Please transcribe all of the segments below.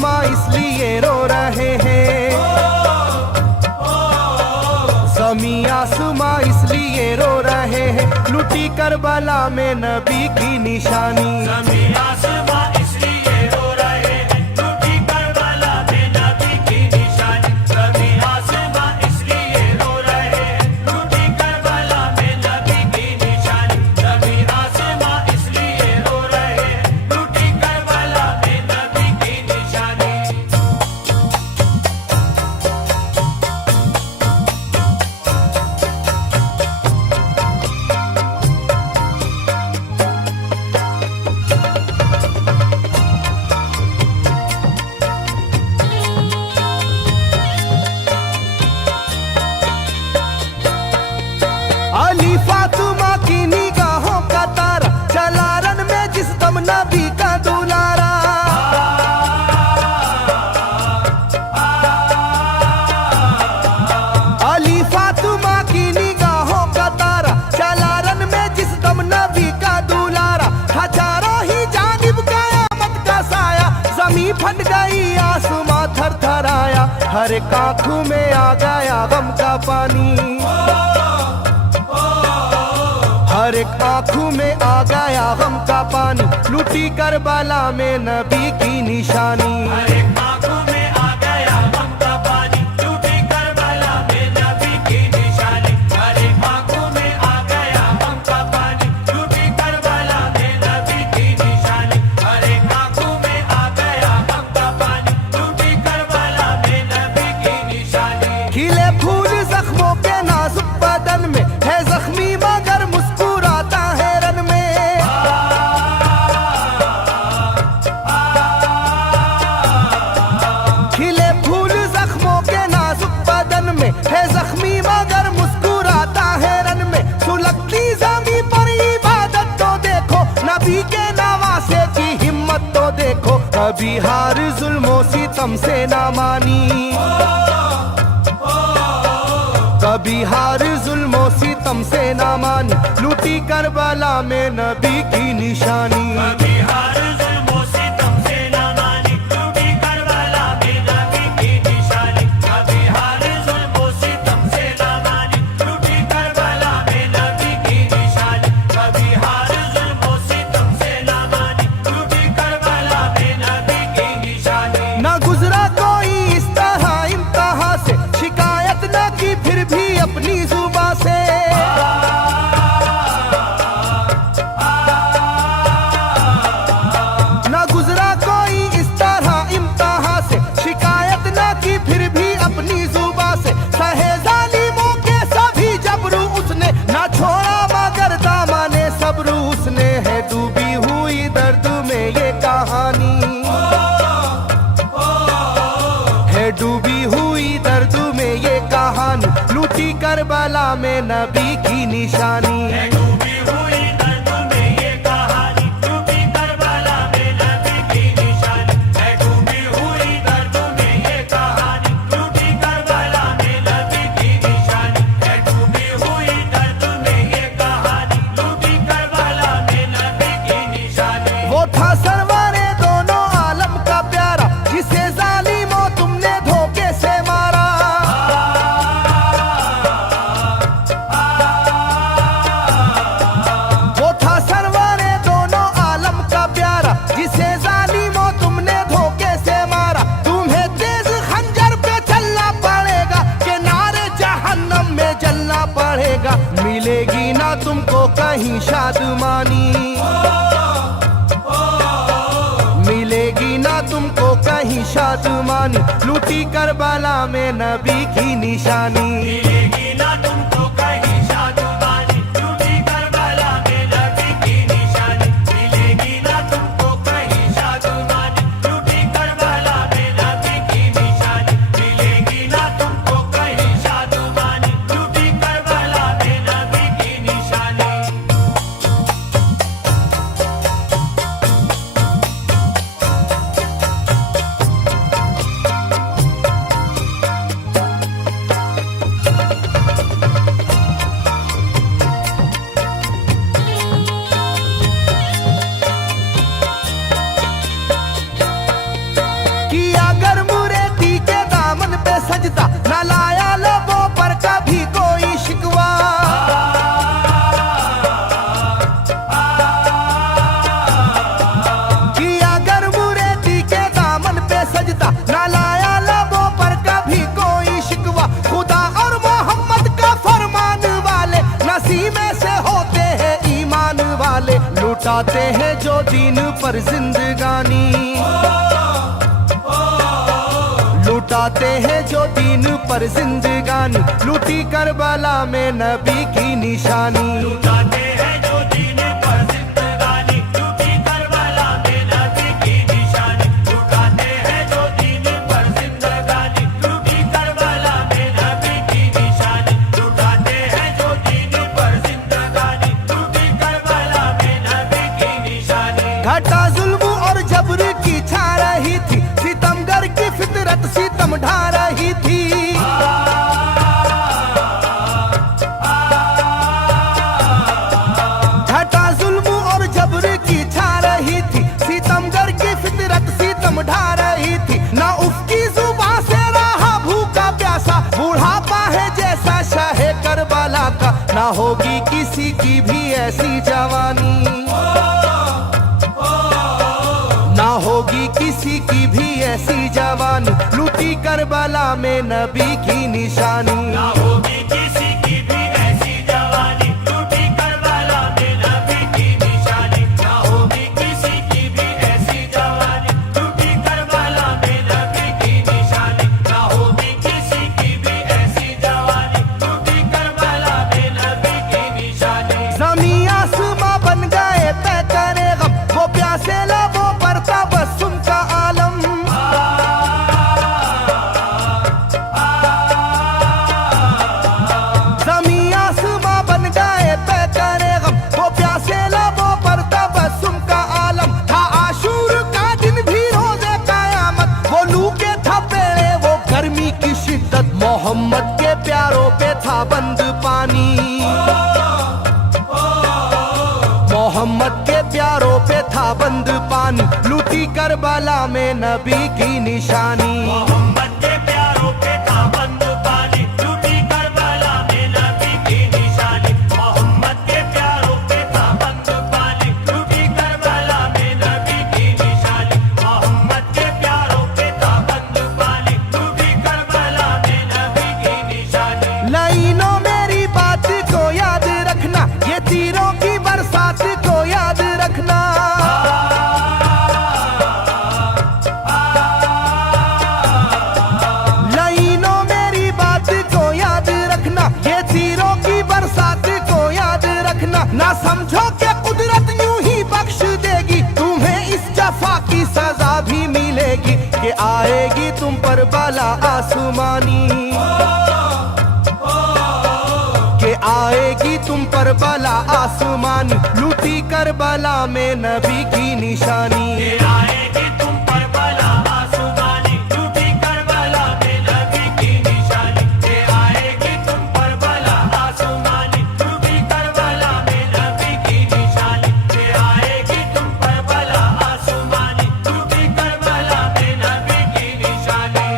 आसमां इसलिए रो रहे हैं, ज़मीं आसमां इसलिए रो रहे हैं, लुटी करबला में नबी की निशानी। ज़मीं आसमां इसलिए रो रहे हैं, लुटी करबला में नबी की निशानी। ज़मीं आसमां इसलिए रो रहे हैं, लुटी करबला में नबी की निशानी। ज़मीं आसमां इसलिए रो रहे हैं, लुटी करबला में नबी की निशानी। अली फातिमा की निगाहों का तारा, चला रन में जिस दम नबी का दुलारा। अली फातिमा की निगाहों का तारा, चला रन में जिस दम नबी का दुलारा। हजारों ही जानिब कयामत का साया, जमीन फट गई आसमां थर थर आया, हर एक आंखों में आ गया गम का पानी। हर एक आंखों में आ गया गम का पानी, लुटी करबला में नबी की निशानी। हर एक आंखों में आ गया गम का पानी, लुटी करबला में नबी की निशानी। हर एक आंखों में आ गया गम का पानी, लुटी करबला में नबी की निशानी। हर एक आंखों में आ गया गम का पानी, लुटी करबला में नबी की निशानी। खिले फूल जख्मों के नाजुक बदन में है जख्मी मगर मुस्कुराता है रन में। खिले फूल जख्मों के नाजुक बदन में है जख्मी मगर मुस्कुराता है रन में। सुलगती ज़मीं पर इबादत तो देखो, नबी के नवासे की हिम्मत तो देखो। कभी हार जुल्मों सितम से ना मानी, कभी हार जुल्मों सितम से ना मानी, लुटी करबला में नबी की निशानी। कभी हार जुल्मों सितम से ना मानी, लुटी करबला में नबी की निशानी। कभी हार जुल्मों सितम से ना मानी, लुटी करबला में नबी की निशानी। कभी हार जुल्मों सितम से ना मानी, लुटी करबला में नबी की निशानी। ना गुजरा कोई इस तरह इम्तिहान से, शिकायत न की फिर भी अपनी जुबां से। ना गुजरा कोई इस तरह इम्तिहान से, शिकायत न की फिर भी अपनी जुबां से। सहे जालिमों के सभी जबरू उसने, ना छोड़ा मगर दामने सब्र उसने। है डूबी हुई दर्द में ये कहानी, है डूबी हुई दर्द में ये कहानी, लुटी करबला में नबी की निशानी। है डूबी हुई दर्द में ये कहानी, लुटी करबला में नबी की निशानी। है डूबी हुई दर्द में ये कहानी, लुटी करबला में नबी की निशानी। है डूबी हुई दर्द में ये कहानी, लुटी करबला में नबी की निशानी। वो था सरवारे दोनों आलम का प्यारा, जिसे जालिमों तुमने धोखे से मारा। वो था सरवारे दोनों आलम का प्यारा, जिसे जालिमों तुमने धोखे से मारा। तुम्हें तेज खंजर पे चलना पड़ेगा, कि नारे जहन्नम में जलना पड़ेगा। मिलेगी ना तुमको कहीं शादमानी, मिलेगी ना तुमको कहीं शादमानी, लुटी करबला में नबी की निशानी। मिलेगी ना तुमको कहीं शादमानी, लुटी करबला में नबी की निशानी। मिलेगी ना तुमको कहीं शादमानी, लुटी करबला में नबी की निशानी। मिलेगी ना तुमको कहीं शादमानी, लुटी करबला में नबी की निशानी। उसी में से होते हैं ईमान वाले, लुटाते हैं जो दीन पर जिंदगानी, लुटाते हैं जो दीन पर जिंदगानी, लूटी करबला में नबी की निशानी। लुटाते हैं जो दीन पर जिंदगानी, लूटी करबला में नबी की निशानी। लुटाते हैं जो दीन पर जिंदगानी, लूटी करबला में नबी की निशानी। लुटाते हैं जो दीन पर जिंदगानी, लूटी करबला में नबी की निशानी। घटा जुल्म और जबर की छा रही थी, सितमगर की फितरत सितम ढा रही थी। घटा जुल्म और जबर की छा रही थी, सितमगर की फितरत सितम ढा रही थी। ना उसकी जुबान से रहा भूखा प्यासा, बुढ़ापा है जैसा शाहे करबला का, ना होगी किसी की भी ऐसी जवानी, ना होगी किसी की भी ऐसी जवानी, लूटी करबला में नबी की निशानी। ना होगी किसी की भी ऐसी जवानी, लूटी करबला में नबी की निशानी। ना होगी किसी की भी ऐसी जवानी, लूटी करबला में नबी की निशानी। ना होगी किसी की भी ऐसी जवानी, लूटी करबला में नबी की निशानी। ज़मीं आसमां बन गए तय करे गम, वो प्यासे लबों पर तबस्सुम का आलम। ज़मीं आसमां बन गए तय करे गम, वो प्यासे लबों पर तबस्सुम का आलम। था आशूर का दिन भी रोज़े क़यामत, वो लू के थपेड़े वो गर्मी की शिद्दत, मोहम्मद के प्यारों पे था बंद पानी, मोहम्मद के प्यारों पे था बंद पानी, लूटी करबला में नबी की निशानी। मोहम्मद के प्यारों पे था बंद पानी, लूटी करबला में नबी की निशानी। मोहम्मद के प्यारों पे था बंद पानी, लूटी करबला में नबी की निशानी। मोहम्मद के प्यारों पे था बंद पानी, लूटी करबला में नबी की निशानी। लाइनों मेरी बात को याद रखना, ये तीरों की बरसात को याद रखना। लाइनों मेरी बात को याद रखना, ये तीरों की बरसात को याद रखना। ना समझो कि कुदरत यूं ही बख्श देगी, तुम्हें इस जफा की सजा भी मिलेगी, कि आएगी तुम पर बला आसमानी, कि आएगी तुम पर बला आसमानी, लूटी करबला में नबी की निशानी। ये आएगी तुम पर बला आसमानी, लूटी करबला में नबी की निशानी। ये आएगी तुम पर बला आसमानी, लूटी करबला में नबी की निशानी। ये आएगी तुम पर बला आसमानी, लूटी करबला में नबी की निशानी।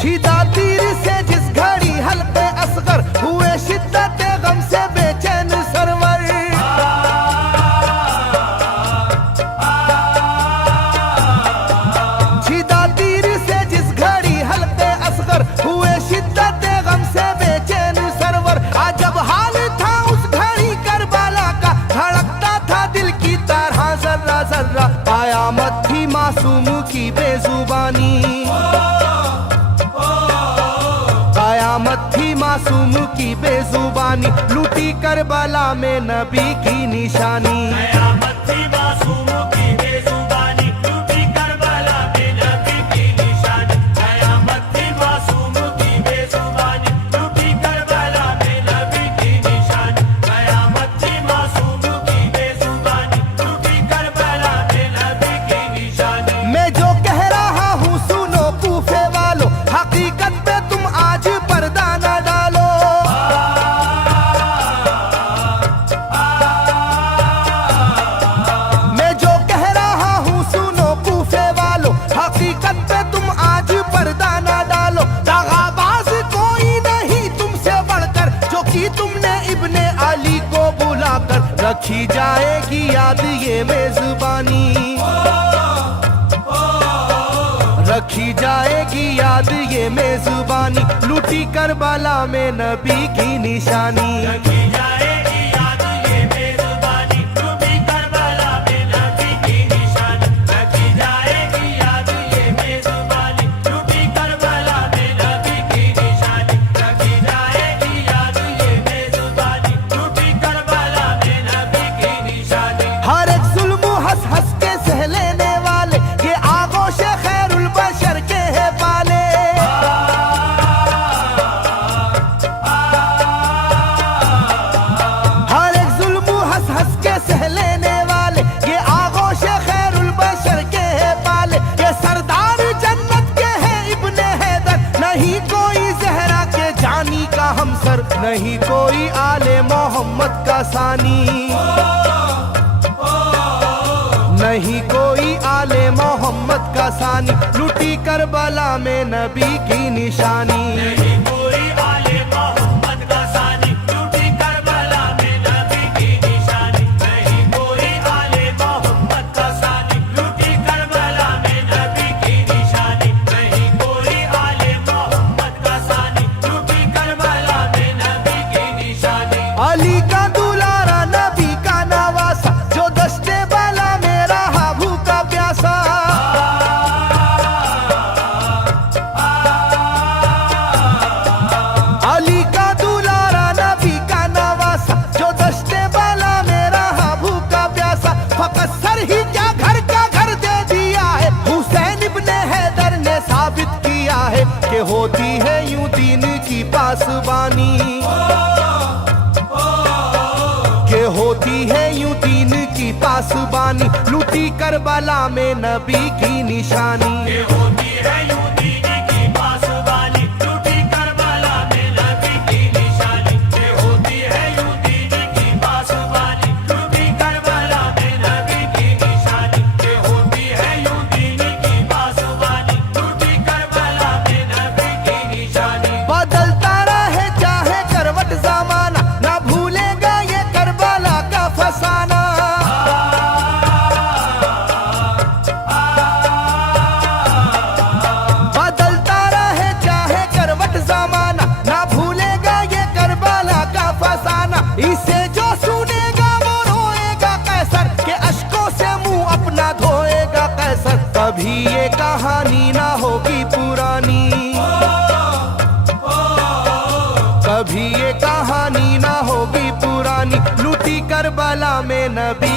छिदा तीर से जिस घड़ी हल्के असगर हुए, शिद्दत गम से बेचैन सरवर। छिदा तीर से जिस घड़ी हल्के असगर हुए, शिद्दत गम से बेचैन सरवर। अजब हाल था उस घड़ी करबला का, धड़कता था दिल की तरह जर्रा जर्रा, कयामत थी मासूम की बेजुबानी, कयामत थी मासूम की बेजुबानी, लूटी करबला में नबी की निशानी। कयामत थी मासूम की बेजुबानी, लूटी करबला में नबी की निशानी। कयामत थी मासूम की बेजुबानी, लूटी करबला में नबी की निशानी। कयामत थी मासूम की बेजुबानी, लूटी करबला में नबी की निशानी। मैं जो कह रहा हूँ सुनो कूफे वालों, हकीकत पे तुम आज पर्दा न डालो। रखी जाएगी याद ये मेजबानी, रखी जाएगी याद ये मेजबानी, लूटी करबला में नबी की निशानी। रखी जाएगी याद ये मेजबानी, लूटी करबला में नबी की निशानी। रखी जाएगी याद ये मेजबानी, लूटी करबला में नबी की निशानी। रखी जाएगी याद ये मेजबानी, लूटी करबला में नबी की निशानी। हर एक जुल्म हंस हंस के सह लेने वाले, ये आगोश खैरुल बशर के है पाले। हर एक जुल्म हंस हंस के सह लेने वाले, ये आगोश खैरुल बशर के है पाले। ये सरदार जन्नत के है इब्ने हैदर, नहीं कोई जहरा के जानी का हमसर, नहीं कोई आले मोहम्मद का सानी, नहीं कोई आले मोहम्मद का सानी, लूटी करबला में नबी की निशानी। नहीं कोई आले मोहम्मद का सानी, लूटी करबला में नबी की निशानी। नहीं कोई आले मोहम्मद का सानी, लूटी करबला में नबी की निशानी। नहीं कोई आले मोहम्मद का सानी, लूटी करबला में नबी की निशानी। अली का दुलारा नबी का नवासा, जो दस्ते बाला में रहा भूखा प्यासा। अली का दुलारा नबी का नवासा, जो दस्ते बाला में रहा भूखा प्यासा। फकत सर ही क्या घर का घर दे दिया है, हुसैन इब्ने हैदर ने साबित किया है कि होती है यूं दीन की पासबानी, के होती है यूं दीन की पासबानी, लूटी करबला में नबी की निशानी। ये होती है यूं दीन की पासबानी, लूटी करबला में नबी की निशानी। ये होती है यूं दीन की पासबानी, लूटी करबला में नबी की निशानी। ये होती है यूं दीन की पासबानी, लूटी करबला में नबी की निशानी। बदलता रहे चाहे करवट जमाना, ना भूलेगा ये करबला का फसाना। बदलता रहे चाहे करवट जमाना, ना भूलेगा ये करबला का फसाना। इसे जो सुनेगा वो रोएगा कैसर, के अश्कों से मुंह अपना धोएगा कैसर। कभी ये कहानी ना होगी पुरानी, कभी ये कहानी ना होगी पुरानी, लूटी करबला में नबी